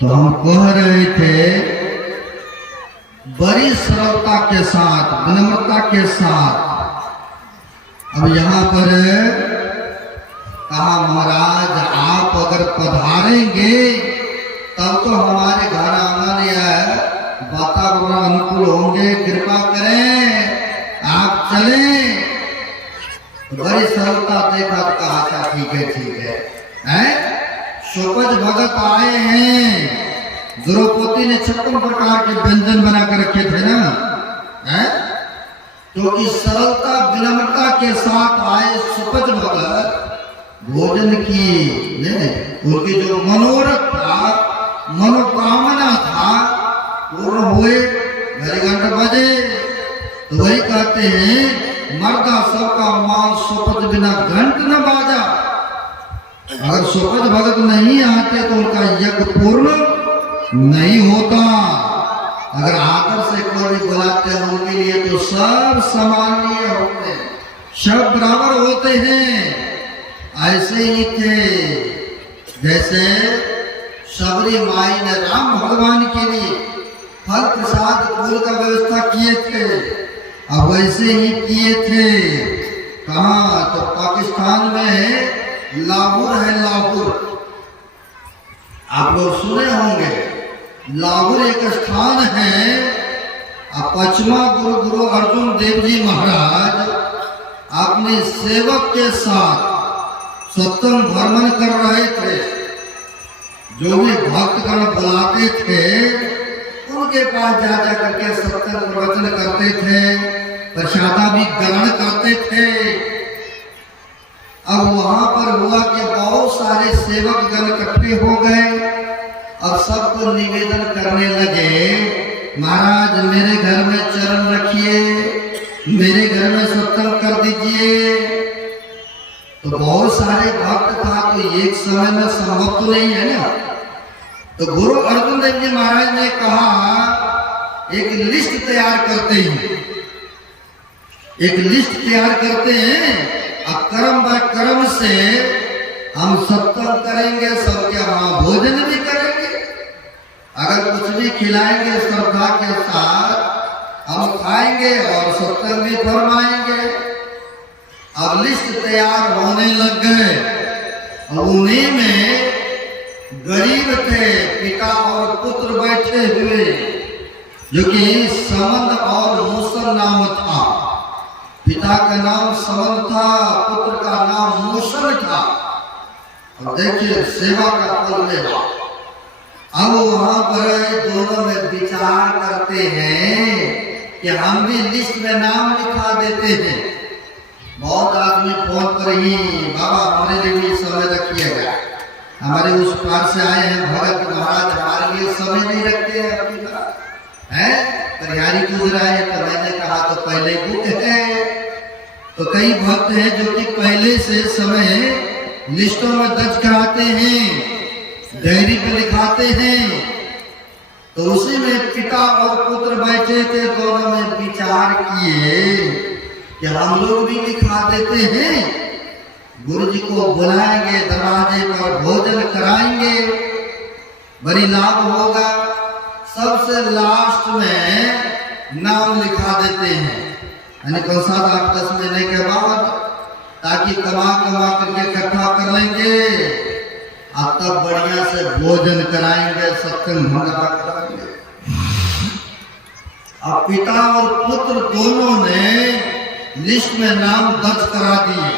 तो हम कह रहे थे बड़ी सरलता के साथ, विनम्रता के साथ। अब यहाँ पर कहा महाराज आप अगर पधारेंगे तब तो हमारे घर आंगन या वातावरण अनुकूल होंगे, कृपा करें आप चलें। तो बड़ी सरलता देखा तो कहा था ठीक है हैं? सुपज भगत आए हैं, द्रौपदी ने 56 प्रकार के व्यंजन बना कर रखे थे ना, हैं? क्योंकि सरलता विनम्रता के साथ आए सुपज भगत भोजन की उनकी जो मनोरथ था, मनोकामना था पूर्ण हुए। घंटे बजे तो वही कहते हैं मर्दा सबका माल सुपज बिना घंट न बाजा। अगर सुपज भगत नहीं आते तो उनका यज्ञ पूर्ण नहीं होता। अगर आदर से कोई बुलाते हैं उनके लिए तो सब समानीय होते हैं, सब बराबर होते हैं। ऐसे ही थे जैसे सबरी माई ने राम भगवान के लिए फल प्रसाद फूल का व्यवस्था किए थे, अब वैसे ही किए थे। कहाँ? तो पाकिस्तान में लाहौर है, लाहौर आप लोग सुने होंगे। लाहौर एक स्थान है। पश्चिमा गुरु अर्जुन देव जी महाराज अपने सेवक के साथ सत्संग भ्रमण कर रहे थे। जो भी भक्तगण बुलाते थे उनके पास जा जा करके सत्संग प्रवचन करते थे, प्रसादा भी ग्रहण करते थे। अब वहां पर हुआ कि बहुत सारे सेवक गण इकट्ठे हो गए और सबको निवेदन करने लगे महाराज मेरे घर में चरण रखिए, मेरे घर में सत्संग कर दीजिए। तो बहुत सारे भक्त था तो एक समय में संभव तो नहीं है ना। तो गुरु अर्जुन देव जी महाराज ने कहा एक लिस्ट तैयार करते हैं, एक लिस्ट तैयार करते हैं। अब कर्म व कर्म से हम सत्संग करेंगे, सबके वहां भोजन भी करेंगे। अगर कुछ भी खिलाएंगे श्रद्धा के साथ हम खाएंगे और सत्संग भी फरमाएंगे। अब लिस्ट तैयार होने लग गए। उन्हीं में गरीब थे, पिता और पुत्र बैठे हुए, जो कि समंद और मूसल नाम था। पिता का नाम समन था, पुत्र का नाम मूसल था। और देखिए सेवा का फल लेगा। अब वहां पर दोनों में विचार करते हैं कि हम भी लिस्ट में नाम लिखा देते हैं। बहुत आदमी फोन पर ही बाबा हमारे लिए भी समय रखिएगा, हमारे उस पार से आए हैं भगत महाराज हमारे लिए समय नहीं रखते हैं अपनी तरह है। परिहारी पूछ रहा है तो मैंने कहा तो पहले बुक है। तो कई भक्त हैं जो कि पहले से समय लिस्टों में दर्ज कराते हैं, डायरी पे लिखाते हैं। तो उसी में पिता और पुत्र बैठे थे, दोनों में विचार किए कि हम लोग भी लिखा देते हैं, गुरु जी को बुलाएंगे, दरवाजे पर भोजन कराएंगे, बड़ी लाभ होगा। सबसे लास्ट में नाम लिखा देते हैं, यानी कल 7-8-10 महीने के बाद, ताकि कमा करके इकट्ठा कर लेंगे और तब बढ़िया से भोजन कराएंगे, सत्संग भंडारा कराएंगे। अब पिता और पुत्र दोनों ने लिस्ट में नाम दर्ज करा दिए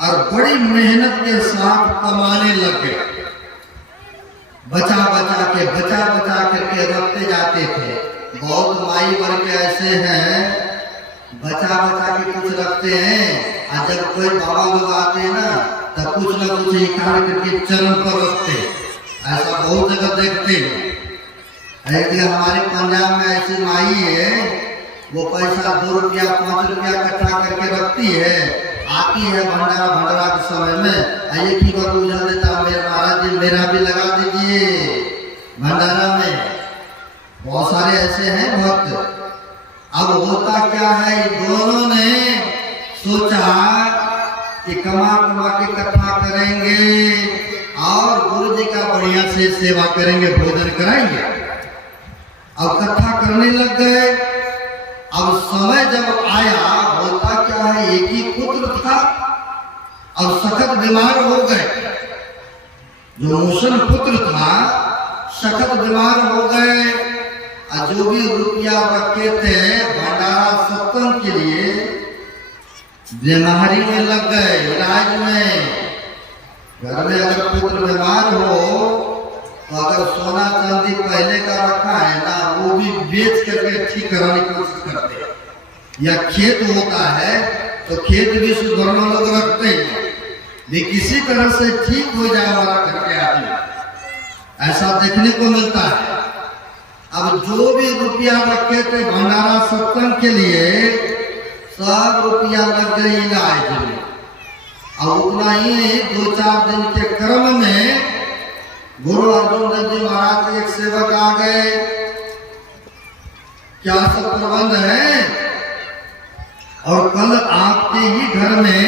और बड़ी मेहनत के साथ कमाने लगे। बचा बचा करके रखते जाते थे। बहुत माई वर्ग के ऐसे हैं बचा के कुछ रखते हैं, और जब कोई बाबा लोग आते हैं ना तब कुछ न कुछ इकट्ठा करके चरण पर रखते। ऐसा बहुत जगह देखते हैं। एक जगह हमारे पंजाब में ऐसी माई है, वो पैसा 2 रुपया 5 रुपया इकट्ठा करके रखती है, आती है भंडारा के समय में, आइए की बात उजल देता मेरे महाराज जी मेरा भी लगा दीजिए भंडारा में। बहुत सारे ऐसे हैं भक्त। अब होता क्या है, दोनों ने सोचा कि कमा के इकट्ठा करेंगे और गुरु जी का बढ़िया से सेवा करेंगे, भोजन कराएंगे। अब कथा करने लग गए। अब समय जब आया, होता क्या है, एक ही पुत्र था। अब सखत बीमार हो गए। जो मूषण पुत्र था सखत बीमार हो गए। और जो भी रुपया रखे थे भंडारा सत्संग के लिए, बीमारी में लग गए, इलाज में। घर में अगर पुत्र बीमार हो तो अगर सोना चांदी पहले का रखा है ना, वो भी बेच करके ठीक कराने की कोशिश करते हैं। या खेत होता है तो खेत भी सुधरना लोग रखते हैं, भी किसी तरह से ठीक हो जाए हमारा घर के आदमी, ऐसा देखने को मिलता है। अब जो भी रुपया रखे थे भंडारा सत्संग के लिए, सब रुपया लग गए इलाज में। अब उतना ही 2-4 दिन के क्रम में गुरु अर्जुन देव जी महाराज के एक सेवक आ गए। क्या सब प्रबंध है? और कल आपके ही घर में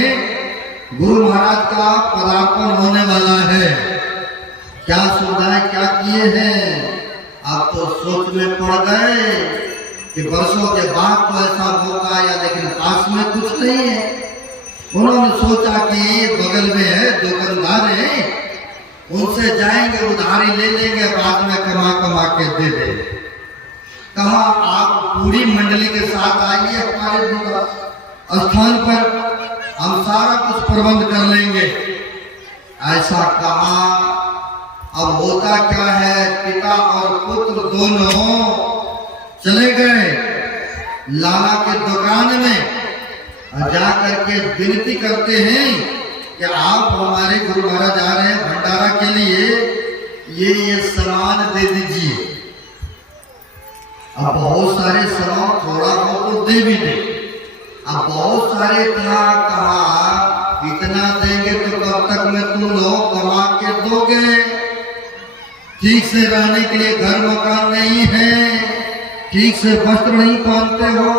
गुरु महाराज का पदार्पण होने वाला है। क्या सुविधाएं क्या किए हैं? आप तो सोच में पड़ गए कि वर्षों के बाद तो ऐसा होगा या, लेकिन पास में कुछ नहीं है। उन्होंने सोचा कि बगल में है दुकानदार है, उनसे जाएंगे, उधारी ले लेंगे, बाद में कमा के दे देंगे। कहा आप पूरी मंडली के साथ आइए हमारे स्थान पर, हम सारा कुछ प्रबंध कर लेंगे। ऐसा कहा। अब होता क्या है, पिता और पुत्र दोनों चले गए लाला के दुकान में और जा करके विनती करते हैं कि आप हमारे गुरु महाराज आ रहे हैं भंडारा के लिए, ये सामान दे दीजिए। अब बहुत सारे सामान, थोड़ा बहुत तो दे भी दे। अब बहुत सारे कहा इतना देंगे तो कब तक में तुम लोग कमा के दोगे? ठीक से रहने के लिए घर मकान नहीं है, ठीक से वस्त्र नहीं पहनते हो,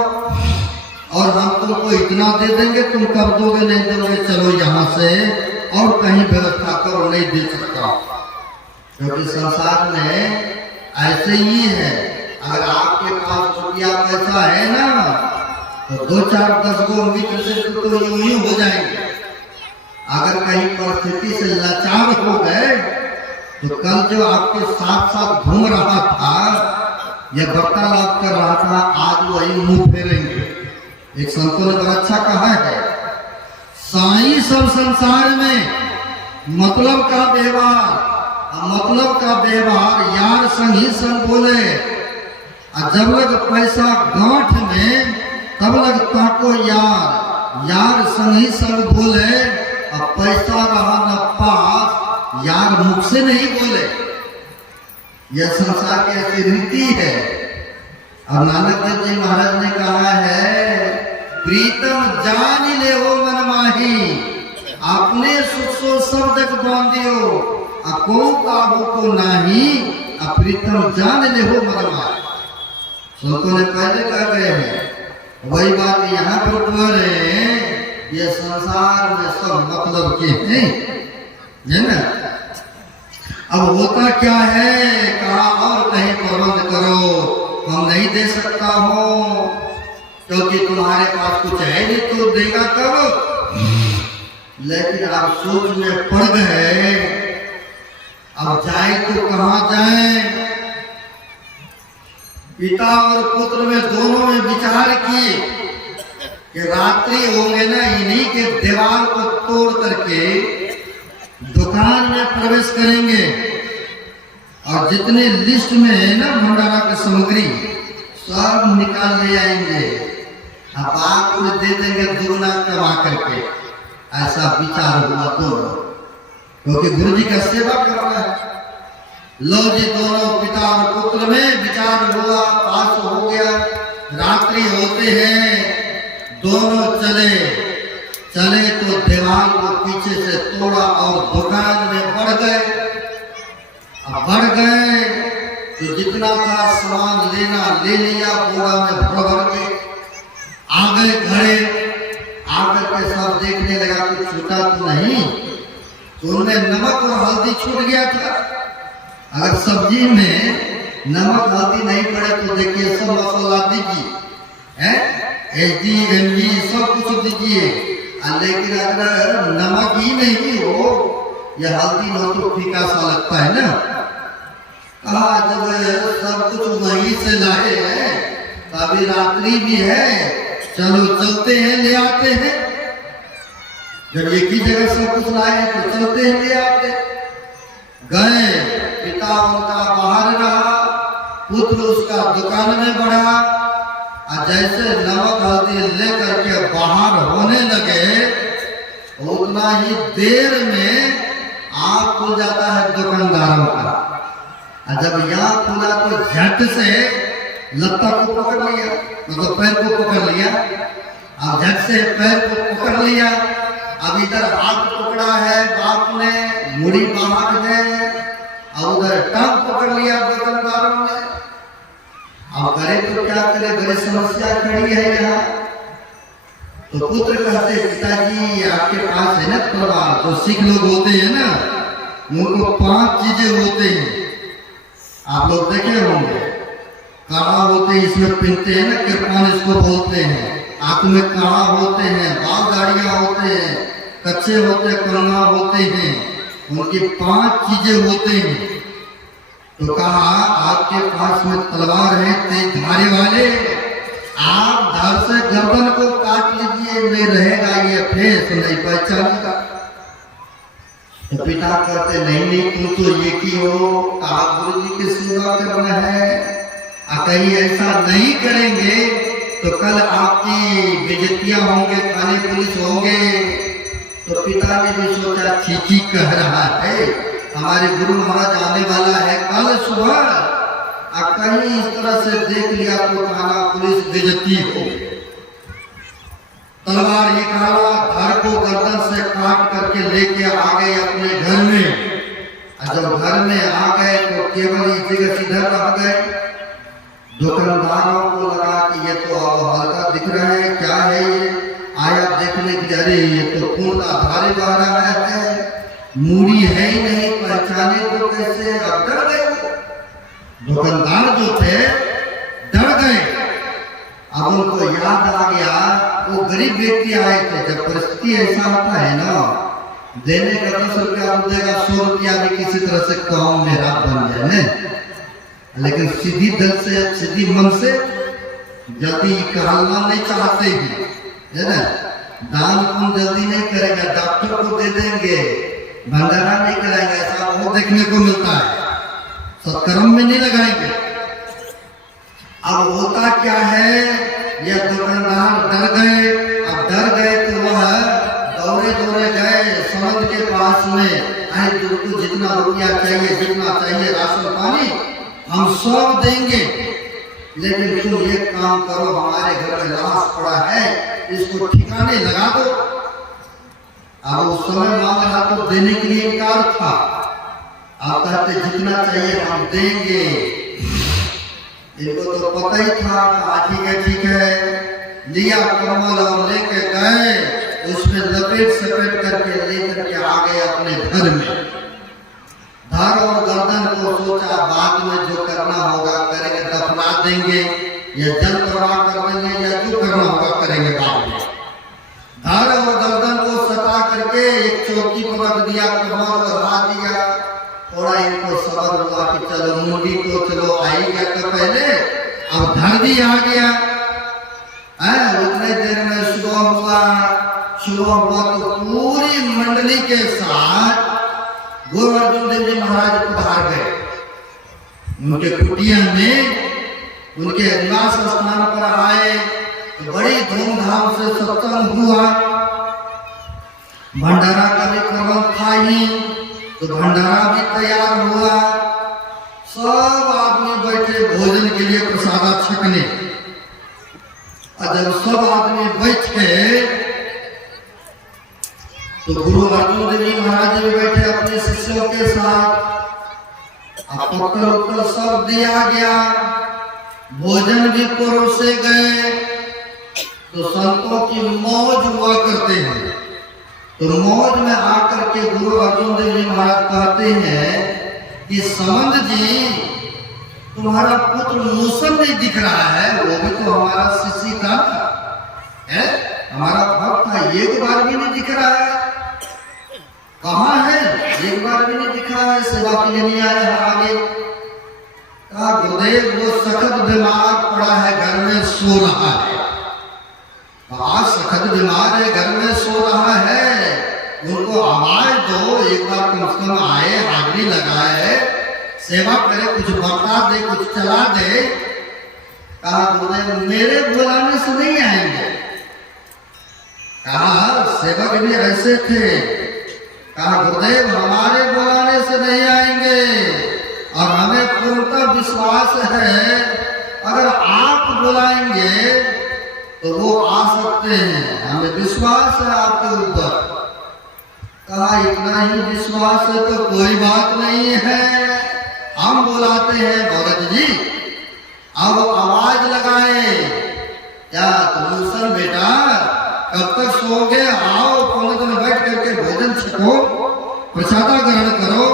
और हम तुमको इतना दे देंगे, तुम कब दोगे? नहीं दोगे, चलो यहाँ से और कहीं व्यवस्था करो, नहीं दे सकता। क्योंकि संसार में ऐसे ही है। अगर आपके पास रुपया पैसा है ना, तो 2-4-10 गो मित्र से तो यूं ही हो जाएंगे। अगर कहीं परिस्थिति से लाचार हो गए तो कल जो आपके साथ साथ घूम रहा था या वार्तालाप कर रहा था, आज वही मुंह फेरेंगे। एक संतों ने बड़ा अच्छा कहा है, साईं सब संसार में मतलब का व्यवहार यार संग ही संग बोले। और जब लग पैसा गांठ में तब लग ताको यार संग ही संग बोले। अब पैसा रहा न पास, यार मुख से नहीं बोले। यह संसार की ऐसी रीति है। और नानक देव जी महाराज ने कहा है, प्रीतम जान ले हो मन माही, अपने सुख सो सब जग बांधियो, को काबू को नाही, प्रीतम जान ले हो मन माही। संतों ने पहले कह गए हैं, वही बात यहाँ पर बोल रहे हैं। ये संसार में सब मतलब के हैं, है ना। अब होता क्या है, कहा और कहीं प्रबंध करो, हम नहीं दे सकता हूं क्योंकि तुम्हारे पास कुछ है नहीं, तो देगा कब? लेकिन आप सोच में पड़ गए, अब जाए तो कहां जाए? पिता और पुत्र में दोनों में विचार किए कि रात्रि होंगे ना, इन्हीं के दीवार को तोड़ करके दुकान में प्रवेश करेंगे और जितने लिस्ट में है ना भंडारा की सामग्री सब निकाल ले आएंगे, अब आपको दे देंगे दुगना कमा करके। ऐसा विचार हुआ दोनों, क्योंकि गुरु जी का सेवा करना है। लो जी, दोनों पिता और पुत्र में विचार हुआ, पास हो गया। रात्रि होते हैं दोनों चले तो दीवार को पीछे से तोड़ा और दुकान में बढ़ गए। अब बढ़ गए तो जितना था सामान लेना ले लिया, बोरा में भर के आ गए घरे। आकर के सब देखने लगा कि छूटा तो नहीं। तो उनमें नमक और हल्दी छूट गया था। अगर सब्जी में नमक हल्दी नहीं पड़े तो देखिए सब मसाला दीजिए, HD MG सब कुछ दीजिए, लेकिन अगर नमक ही नहीं हो या हल्दी हो तो फीका सा लगता है ना। कहा जब सब कुछ वहीं से लाए हैं, अभी रात्रि भी है, चलो चलते हैं ले आते हैं। जब एक ही जगह सब कुछ लाए हैं तो चलते हैं ले आते। गए, पिता उनका बाहर रहा, पुत्र उसका दुकान में बढ़ा, और जैसे नमक हल्दी लेकर के बाहर होने लगे, उतना ही देर में आँख खुल जाता है दुकानदारों का। और जब यहाँ खुला तो झट से लत्ता को पकड़ लिया, मतलब पैर को पकड़ लिया। अब झट से पैर को पकड़ लिया, अब इधर हाथ पकड़ा है बाप ने, मुड़ी बाहर है, और उधर टांग पकड़ लिया दुकानदारों ने। अब करे तो क्या करे, बड़ी समस्या खड़ी है यहाँ। तो पुत्र कहते पिताजी आपके पास है ना तलवार, तो सिख लोग होते हैं ना, उनको 5 चीजें होते हैं, आप लोग देखे होंगे। काढ़ा होते हैं, इसमें पहनते हैं ना, कृपान इसको बोलते हैं। आंख में काढ़ा होते हैं, बाल दाढ़ियां होते हैं, कच्चे होते हैं, कंगा होते हैं, उनकी 5 चीजें होते हैं। तो कहा आपके पास में तलवार है तेज धारे वाले, आप धार से गर्दन को काट लीजिए, नहीं रहेगा ये फेस नहीं पहचानेगा। तो पिता कहते नहीं तुम तो ये की हो, कहा गुरु जी की सेवा करना है, कहीं ऐसा नहीं करेंगे तो कल आपकी बेइज्जतियां होंगे, थाने पुलिस होंगे। तो पिता ने भी सोचा ठीक ही कह रहा है, हमारे गुरु महाराज आने वाला है कल सुबह, कहीं इस तरह से देख लिया तो थाना पुलिस बेइज्जती हो। तलवार निकाला, धड़ को गर्दन से काट करके लेके आ गए अपने घर में। जब घर में आ गए तो केवल इस जगह सीधे रह गए। दुकानदारों को लगा कि ये तो अब हल्का दिख रहा है, क्या है ये, आया देखने की, अरे ये तो खून का धारे बह रहा है, मूड़ी है ही नहीं, पहचाने तो कैसे। अब डर गए, दुकानदार जो थे डर गए। अब उनको याद आ गया वो गरीब व्यक्ति आए थे, जब परिस्थिति ऐसा होता है ना, देने का 10 रुपया देगा, 100 रुपया भी किसी तरह से काम मेरा बन जाए न। लेकिन सीधी दिल से, सीधी मन से जल्दी कहलना नहीं चाहते ही, है ना। दान पुण्य जल्दी नहीं करेगा, डॉक्टर को दे देंगे, भंडारा नहीं कराएंगे, ऐसा वो देखने को मिलता है, सत्कर्म में नहीं लगाएंगे। अब होता क्या है, यह दुकानदार डर गए। अब डर गए तो वह दौड़े दौड़े गए समंद के पास में, अरे तुमको जितना रुपया चाहिए, जितना चाहिए राशन पानी हम सब देंगे, लेकिन तुम एक काम करो, हमारे घर में लाश पड़ा है, इसको ठिकाने लगा दो। अब उस समय मांग रहा तो देने के लिए इनकार था। आप कहते जितना चाहिए हम देंगे। इनको तो पता ही था, ठीक है, लिया कमल और लेके गए, उसमें लपेट सपेट करके लेकर के आ गए अपने घर में। धड़ और गर्दन को सोचा बाद में जो करना होगा करेंगे, दफना देंगे या जल प्रवाह कर देंगे या जो करना होगा करेंगे बाद में। धड़ और गर्दन को सटा करके एक चौकी पर रख दिया, कमर लगा दिया। थोड़ा इनको सबर हुआ कि चलो मुंडी तो चलो आई गया, तो पहले अब धड़ भी आ गया। उतने देर में सुबह हुआ तो पूरी मंडली के साथ गुरु अर्जुन देव जी महाराज पधार गए। उनके कुटिया में, उनके निवास स्थान पर आए तो बड़ी धूमधाम से सत्संग हुआ। भंडारा का भी प्रबंध था ही, तो भंडारा भी तैयार हुआ। सब आदमी बैठे भोजन के लिए प्रसाद छकने। और जब सब आदमी बैठ के, तो गुरु अर्जुन देव जी महाराज भी बैठे अपने शिष्यों के साथ। पत्थर उत्तर सब दिया गया, भोजन भी परोसे गए। तो संतों की मौज हुआ करते हैं, तो मौज में आकर के गुरु अर्जुन देव जी महाराज कहते हैं कि समंत जी तुम्हारा पुत्र मूसल नहीं दिख रहा है, वो भी तो हमारा शिष्य था, है हमारा भक्त था, एक बार भी नहीं दिख रहा है, कहाँ है, एक बार भी नहीं दिखा है, सेवा के लिए नहीं आया है आगे। कहा गुरुदेव वो सखत बीमार पड़ा है, घर में सो रहा है। आज सखत बीमार है, घर में सो रहा है, उनको आवाज दो, एक बार कम से कम आए, हाजिरी लगाए, सेवा करे, कुछ बता दे, कुछ चला दे। कहा गुरुदेव मेरे बुलाने से नहीं आएंगे। कहा सेवक भी ऐसे थे। कहा गुरुदेव हमारे बुलाने से नहीं आएंगे और हमें पूर्णतः विश्वास है अगर आप बुलाएंगे तो वो आ सकते हैं, हमें विश्वास है आपके ऊपर। कहा इतना ही विश्वास है तो कोई बात नहीं है, हम बुलाते हैं भगत जी। अब आवाज लगाए, क्या तुम सर बेटा कब तक सोओगे, आओ पंगत में बैठ करके भोजन छको, प्रसादा ग्रहण करो।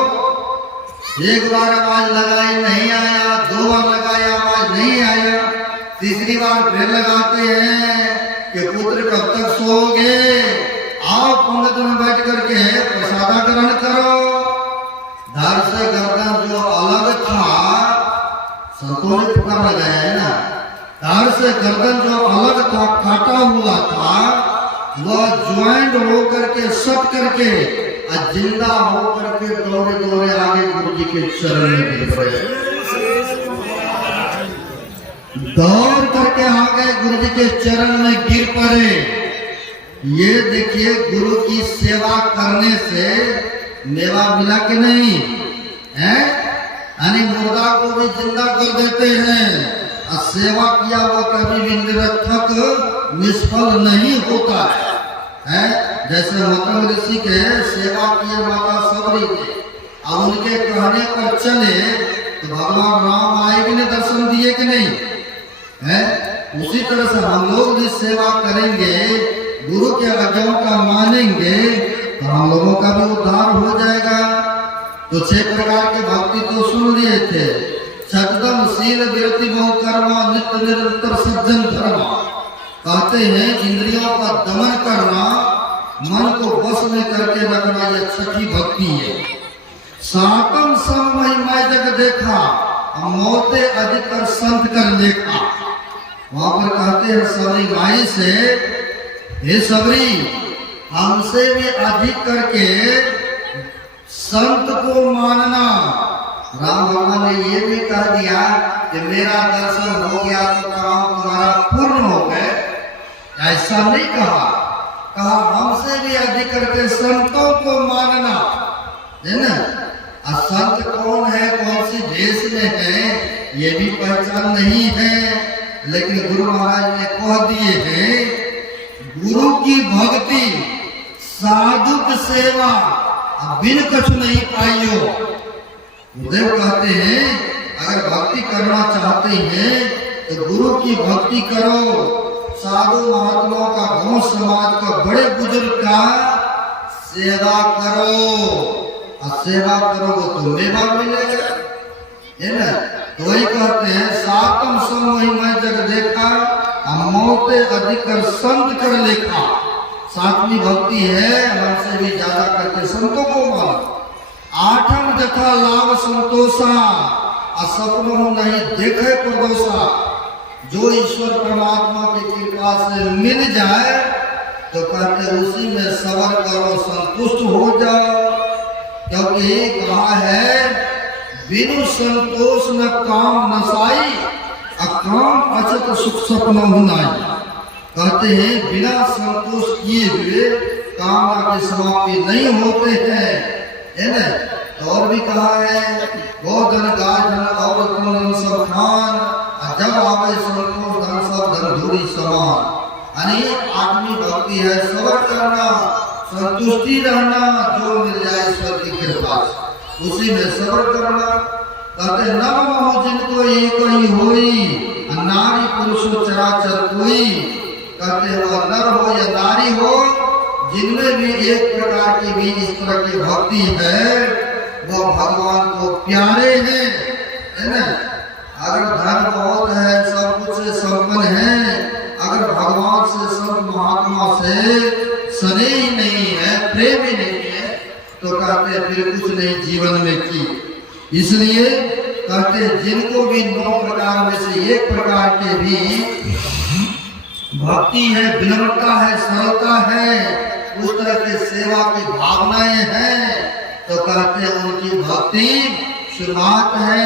एक बार आवाज लगाई नहीं आया, दो बार लगाई आवाज नहीं आया, तीसरी बार फिर लगाते हैं कि पुत्र कब तक सोओगे, आओ पंगत में बैठ करके प्रसादा ग्रहण करो। धड़ से गर्दन जो अलग था, संतों ने पुकार लगाया है ना, धड़ से गर्दन जो अलग था, काटा हुआ था, वह ज्वाइंट होकर के सट करके जिंदा होकर के दौड़े दौड़े आगे गुरु जी के चरण में गिर पड़े। दौड़ करके आगे गुरु जी के चरण में गिर पड़े। ये देखिए गुरु की सेवा करने से मेवा मिला कि नहीं है, यानी मुर्दा को भी जिंदा कर देते हैं और सेवा किया हुआ कभी भी निरर्थक निष्फल नहीं होता है। जैसे मतंग ऋषि के सेवा किए माता सबरी के, अब उनके कहने पर चले तो भगवान राम आए कि नहीं, दर्शन दिए कि नहीं है। उसी तरह से हम लोग भी सेवा करेंगे, गुरु के आज्ञाओं का मानेंगे तो हम लोगों का भी उद्धार हो जाएगा। तो 6 प्रकार की भक्ति तो सुन लिए थे, सतदम शील विरति बहु कर्मा नित्य निरंतर सज्जन धर्म। कहते हैं इंद्रियों का दमन करना, मन को बस में करके रखना, यह छठी भक्ति है। सातम सम महिमा जग देखा, मौते अधिकर संत कर देखा। वहां पर कहते हैं सबरी माई से, हे सबरी हमसे भी अधिक करके संत को मानना। राम भगवान ने ये भी कह दिया कि मेरा दर्शन हो गया तो काम तुम्हारा पूर्ण हो गए, ऐसा नहीं कहा, कहा हमसे भी अधिक करके संतों को मानना, है ना। संत कौन है, कौन सी देश में है, ये भी पहचान नहीं है, लेकिन गुरु महाराज ने कह दिए हैं गुरु की भक्ति साधु की सेवा बिन कछु नहीं पाइयो। गुरुदेव कहते हैं अगर भक्ति करना चाहते हैं तो गुरु की भक्ति करो, साधु महात्माओं का, गांव समाज का, बड़े बुजुर्ग का सेवा करो, और सेवा करोगे तो मेवा मिलेगा, है ना। तो वही कहते हैं सातम सम महिमा जग देखा, मौते अधिकर संत कर लेखा। सातवीं भक्ति है हमसे भी ज्यादा करके संतों को मानो। आठम जथा लाभ संतोषा, असपनों नहीं देखे प्रदोषा। जो ईश्वर परमात्मा की कृपा से मिल जाए तो कहते उसी में सबर करो, संतुष्ट हो जाओ, क्योंकि कहा है बिनु संतोष न काम नसाई, अकाम अचत सुख सपना हुनाई। कहते हैं बिना संतोष किए हुए कामना की समाप्ति नहीं होते हैं, है ना। तो और भी कहा है गोधन गाय धन और धन सब खान, जब आवे संतोष धन सब धन धूरी समान। यानी आत्मी भक्ति है सबर करना, संतुष्टि रहना, जो मिल जाए ईश्वर की कृपा से उसी में सबर करना। कहते नव मोह जिनको एक ही होई, नारी पुरुष चराचर कोई। कहते वह नर हो या नारी हो, जिनमें भी एक प्रकार की भी इस तरह की भक्ति है वो भगवान को प्यारे हैं, है ना। अगर धन बहुत है, सब कुछ से संपन्न है, अगर भगवान से संत महात्मा से स्नेह ही नहीं है, प्रेम ही नहीं है, तो कहते हैं फिर कुछ नहीं जीवन में की। इसलिए कहते हैं जिनको भी 9 प्रकार में से एक प्रकार के भी भक्ति है, विनम्रता है, सरलता है, उस तरह की सेवा की भावनाएं हैं, तो कहते हैं उनकी भक्ति शुरुआत है।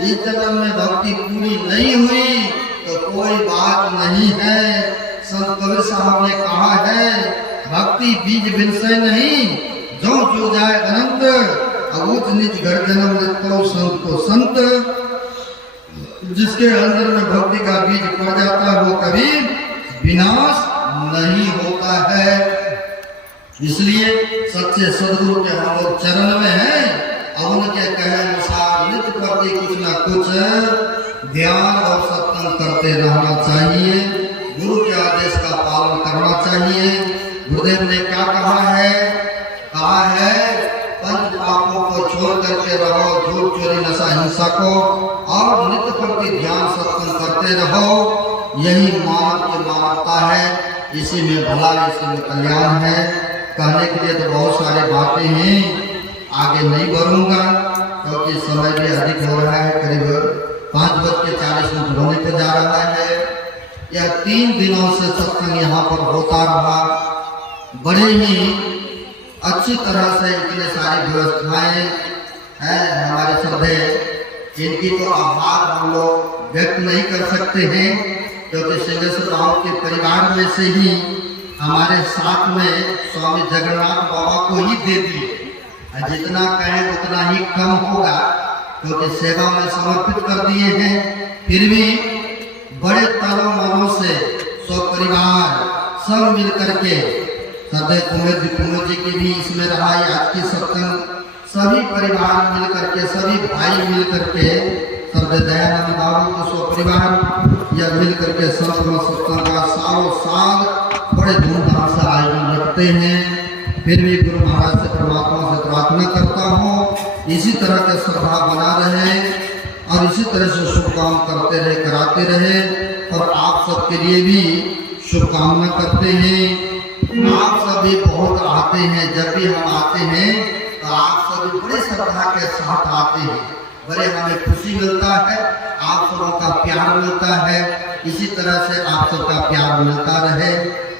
इस जन्म में भक्ति पूरी नहीं हुई तो कोई बात नहीं है। संत कबीर साहब ने कहा है भक्ति बीज विषय नहीं, जो जो जाए अनंत, अवूत निज घर जन्म लेतो संत को संत। जिसके अंदर में भक्ति का बीज पड़ जाता है वो कभी विनाश नहीं होता है। इसलिए सच्चे सदगुरु के हम लोग चरण में हैं, अब उनके कहे अनुसार नित्य प्रति कुछ न कुछ ध्यान और सत्संग करते रहना चाहिए। गुरु के आदेश का पालन करना चाहिए। गुरुदेव ने क्या कहा है? कहा है पंच पापों को छोड़ करके रहो, झूठ चोरी नशा हिंसा को, और नित्य प्रति ध्यान सत्संग करते रहो। यही मानव की मानवता है, इसी में भला, इसी में कल्याण है। कहने के लिए तो बहुत सारी बातें हैं, आगे नहीं बढ़ूंगा क्योंकि समय भी अधिक हो रहा है, करीब 5:40 होने पर जा रहा है। यह 3 दिनों से सत्संग यहाँ पर होता रहा, बड़े ही अच्छी तरह से इतने सारी व्यवस्थाएं हैं हमारे श्रद्धे, इनकी तो आभार हम लोग व्यक्त नहीं कर सकते हैं, क्योंकि सिंहेश्वर राव के परिवार में से ही हमारे साथ में स्वामी जगन्नाथ बाबा को ही दे दिए। जितना कहें उतना ही कम होगा, क्योंकि सेवा में समर्पित कर दिए हैं। फिर भी बड़े तनों मनों से सब परिवार सब मिल करके, सदैव कुंवर जी की भी इसमें रहा, आज की सत्संग सभी परिवार मिल करके, सभी भाई मिल करके, सदैव दयानंद बाबू को सो परिवार या मिल करके सत्संग का सालों साल बड़े धूमधाम से आयोजन रखते हैं। फिर भी गुरु महाराज से, परमात्मा से प्रार्थना करता हूँ इसी तरह के श्रद्धा बना रहे और इसी तरह से शुभ काम करते रहे, कराते रहे। और आप सबके लिए भी शुभकामना करते हैं। आप सभी बहुत आते हैं, जब भी हम आते हैं तो आप सभी बड़ी श्रद्धा के साथ आते हैं, बड़े हमें खुशी मिलता है, आप सबों का प्यार मिलता है। इसी तरह से आप सबका प्यार मिलता रहे,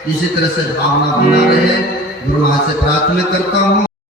इसी तरह से भावना बना रहे। गुरु महाराज से प्रार्थना करता हूँ।